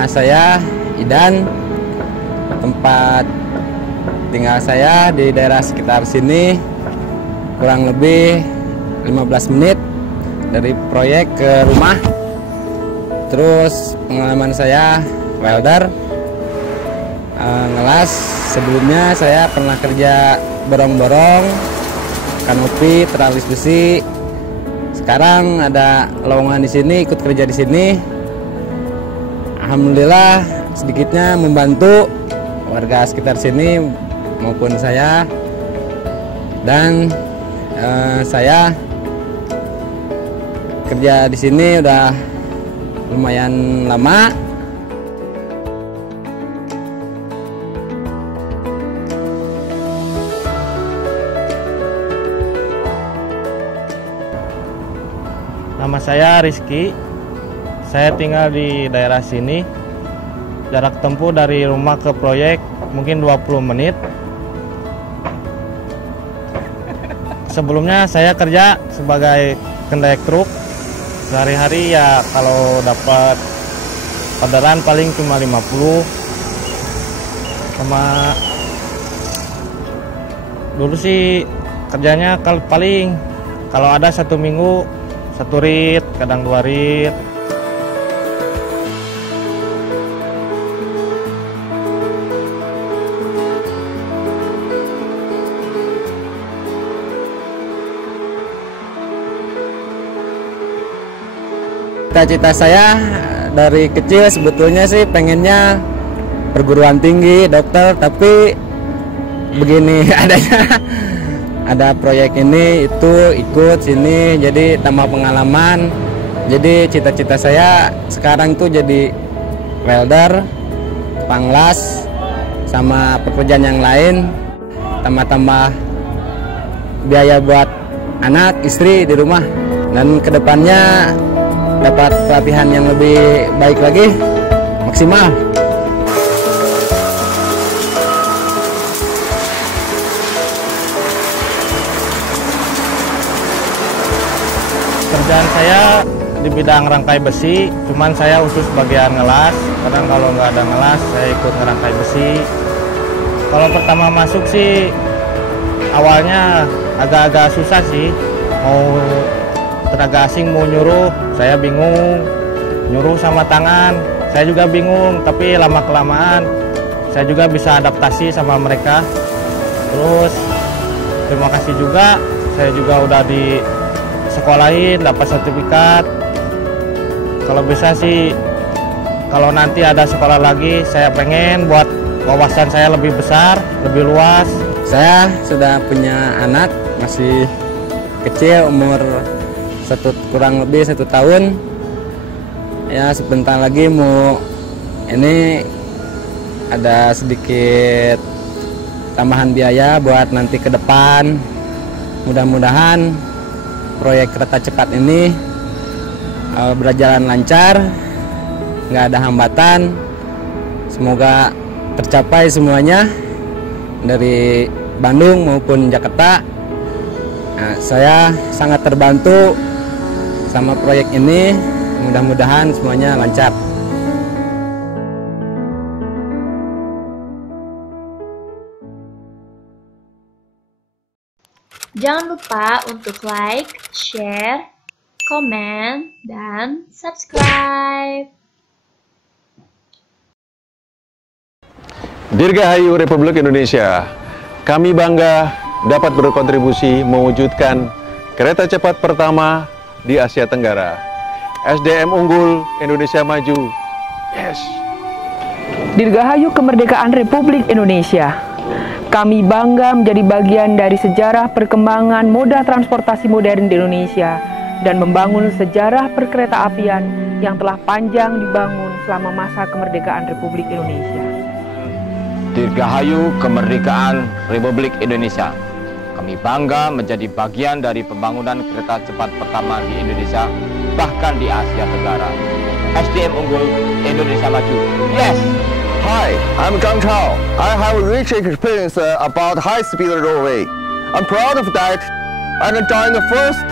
Nama saya Idan. Tempat tinggal saya di daerah sekitar sini, kurang lebih 15 menit dari proyek ke rumah. Terus pengalaman saya welder, ngelas. Sebelumnya saya pernah kerja borong-borong, kanopi, teralis besi. Sekarang ada lowongan di sini, ikut kerja di sini. Alhamdulillah sedikitnya membantu warga sekitar sini maupun saya. Dan saya kerja di sini udah lumayan lama. Nama saya Rizky. Saya tinggal di daerah sini. Jarak tempuh dari rumah ke proyek mungkin 20 menit. Sebelumnya saya kerja sebagai kendayak truk. Sehari-hari ya kalau dapat orderan paling cuma 50. Sama dulu sih kerjanya paling kalau ada 1 minggu 1 rit, kadang 2 rit. Cita-cita saya dari kecil sebetulnya sih pengennya perguruan tinggi, dokter, tapi begini adanya ada proyek ini itu ikut sini jadi tambah pengalaman. Jadi cita-cita saya sekarang tuh jadi welder, panglas, sama pekerjaan yang lain, tambah-tambah biaya buat anak, istri di rumah, dan kedepannya dapat pelatihan yang lebih baik lagi, maksimal. Kerjaan saya di bidang rangkai besi, cuman saya khusus bagian ngelas. Kadang kalau nggak ada ngelas, saya ikut ngerangkai besi. Kalau pertama masuk sih, awalnya agak-agak susah sih. Mau tenaga asing mau nyuruh, saya bingung. Nyuruh sama tangan, saya juga bingung. Tapi lama-kelamaan, saya juga bisa adaptasi sama mereka. Terus, terima kasih juga, saya juga udah di sekolahin, dapat sertifikat. Kalau bisa sih, kalau nanti ada sekolah lagi, saya pengen buat wawasan saya lebih besar, lebih luas. Saya sudah punya anak, masih kecil, umur kurang lebih 1 tahun. Ya sebentar lagi mau ini ada sedikit tambahan biaya buat nanti ke depan. Mudah-mudahan proyek kereta cepat ini berjalan lancar, nggak ada hambatan. Semoga tercapai semuanya dari Bandung maupun Jakarta. Nah, saya sangat terbantu sama proyek ini. Mudah-mudahan semuanya lancar. Jangan lupa untuk like, share, komen, dan subscribe. Dirgahayu Republik Indonesia, kami bangga dapat berkontribusi mewujudkan kereta cepat pertama di Asia Tenggara. SDM unggul, Indonesia maju. Yes. Dirgahayu kemerdekaan Republik Indonesia. Kami bangga menjadi bagian dari sejarah perkembangan moda transportasi modern di Indonesia dan membangun sejarah perkeretaapian yang telah panjang dibangun selama masa kemerdekaan Republik Indonesia. Dirgahayu kemerdekaan Republik Indonesia. Kami bangga menjadi bagian dari pembangunan kereta cepat pertama di Indonesia, bahkan di Asia Tenggara. SDM unggul, Indonesia maju. Yes! Hi, I'm Zhang Chao. I have rich experience about high-speed railway. I'm proud of that and joined the first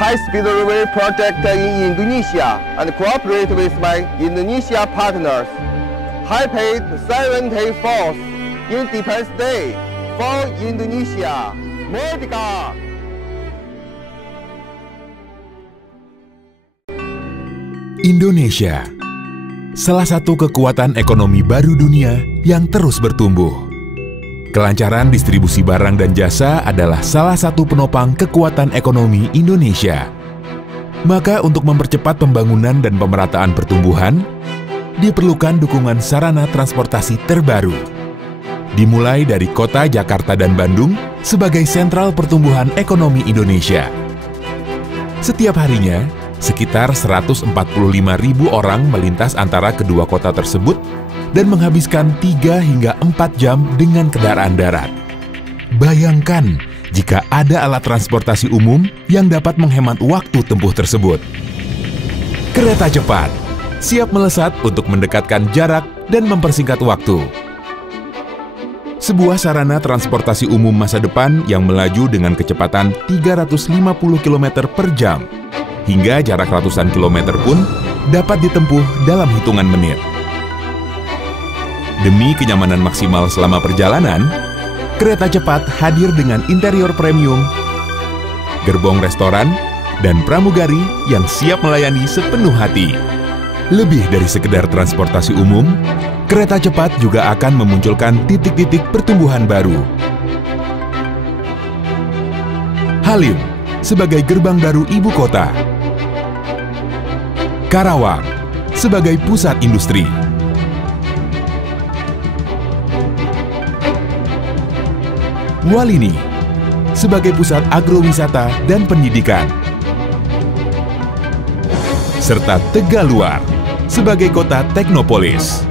high-speed railway project in Indonesia and cooperate with my Indonesia partners. Happy 74th Independence Day for Indonesia. Merdeka! Indonesia, salah satu kekuatan ekonomi baru dunia yang terus bertumbuh. Kelancaran distribusi barang dan jasa adalah salah satu penopang kekuatan ekonomi Indonesia. Maka untuk mempercepat pembangunan dan pemerataan pertumbuhan, diperlukan dukungan sarana transportasi terbaru. Dimulai dari kota Jakarta dan Bandung sebagai sentral pertumbuhan ekonomi Indonesia. Setiap harinya, sekitar 145.000 orang melintas antara kedua kota tersebut dan menghabiskan 3 hingga 4 jam dengan kendaraan darat. Bayangkan jika ada alat transportasi umum yang dapat menghemat waktu tempuh tersebut. Kereta cepat siap melesat untuk mendekatkan jarak dan mempersingkat waktu. Sebuah sarana transportasi umum masa depan yang melaju dengan kecepatan 350 km per jam, hingga jarak ratusan kilometer pun dapat ditempuh dalam hitungan menit. Demi kenyamanan maksimal selama perjalanan, kereta cepat hadir dengan interior premium, gerbong restoran, dan pramugari yang siap melayani sepenuh hati. Lebih dari sekedar transportasi umum, kereta cepat juga akan memunculkan titik-titik pertumbuhan baru. Halim sebagai gerbang baru ibu kota. Karawang sebagai pusat industri. Walini sebagai pusat agrowisata dan pendidikan. Serta Tegaluar sebagai kota teknopolis.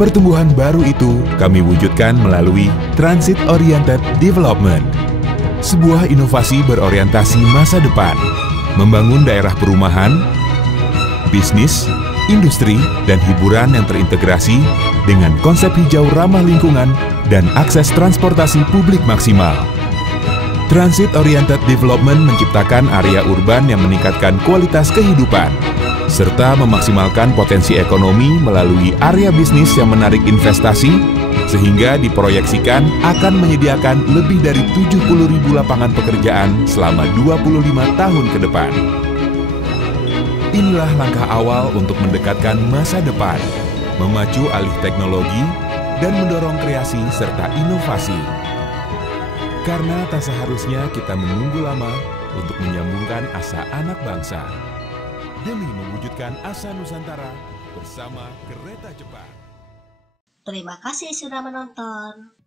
Pertumbuhan baru itu kami wujudkan melalui Transit Oriented Development, sebuah inovasi berorientasi masa depan, membangun daerah perumahan, bisnis, industri, dan hiburan yang terintegrasi dengan konsep hijau ramah lingkungan dan akses transportasi publik maksimal. Transit Oriented Development menciptakan area urban yang meningkatkan kualitas kehidupan, serta memaksimalkan potensi ekonomi melalui area bisnis yang menarik investasi, sehingga diproyeksikan akan menyediakan lebih dari 70.000 lapangan pekerjaan selama 25 tahun ke depan. Inilah langkah awal untuk mendekatkan masa depan, memacu alih teknologi, dan mendorong kreasi serta inovasi. Karena tak seharusnya kita menunggu lama untuk menyambungkan asa anak bangsa. Demi mewujudkan asa Nusantara bersama kereta cepat. Terima kasih sudah menonton.